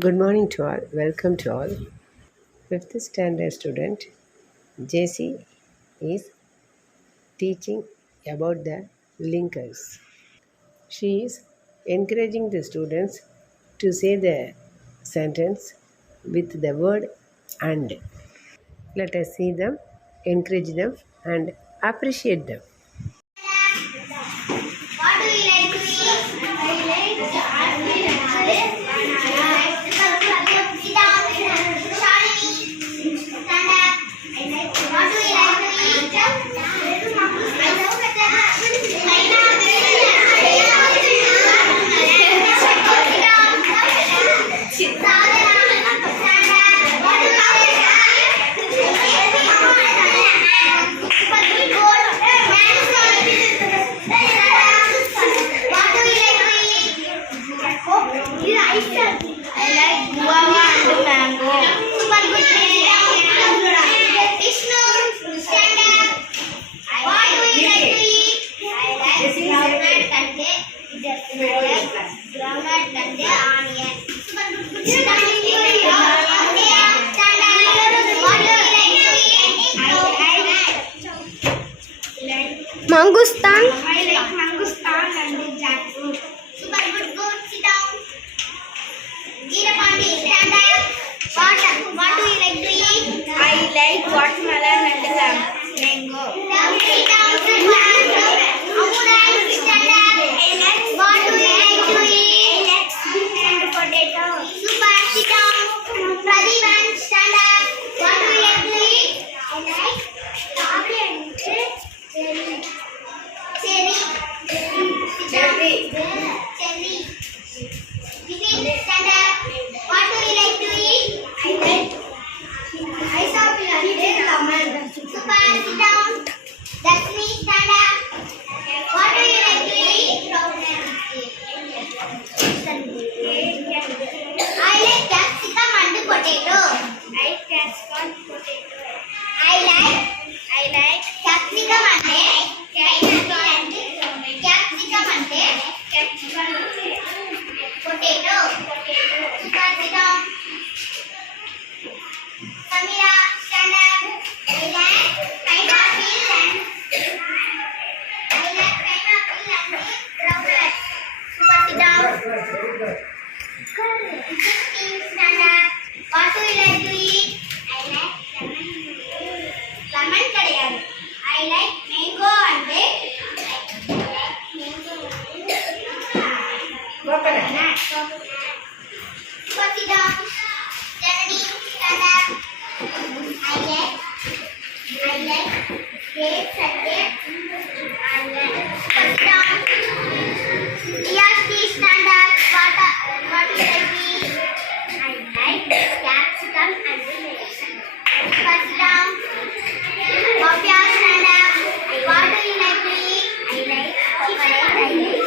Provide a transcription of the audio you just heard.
Good morning to all. Welcome to all. Fifth standard student JC is teaching about the linkers. She is encouraging the students to say the sentence with the word and. Let us see them, encourage them, and appreciate them. What do you like to eat? I like the apple and sit down. Shall stand up? What do you like to eat? I love I like guava and mango. Super good. Vishnu, stand up. What do you like to eat? I like groundnut and onion. Super good. Stand up. What do you like to eat? I like mangostan. I like mangostan and jackfruit. Super good. Go sit down. Jeerapandi, stand up. What do you like to eat? I like watermelon and mango. Sit down, Amuran, stand up. What do you like to eat? I like sweet and potato. Super, sit down. Pradipan, stand up. What do you like to eat? I like strawberry and cherry. Cherry. Vivin, stand up. What do you like to eat? I like ice apple and lemon. Super, sit down. Dasmi, stand up. What do you like to eat? I like capsicum and potato. I like capsicum and potato. I like capsicum and potato. Super, sit down. Samira, stand up. I like pineapple and groundnut. Super, sit down. Christine, stand up. What do you like to eat? I like lemon கிடையாது. I like mango and coconut. Super, sit down. Janani, stand up. I like grapes and sit down. Yashti, stand up. What do you like to eat? I like capsicum and lettuce. Super, sit down. Bhavya, stand up. What do you like to eat? I like chocolate.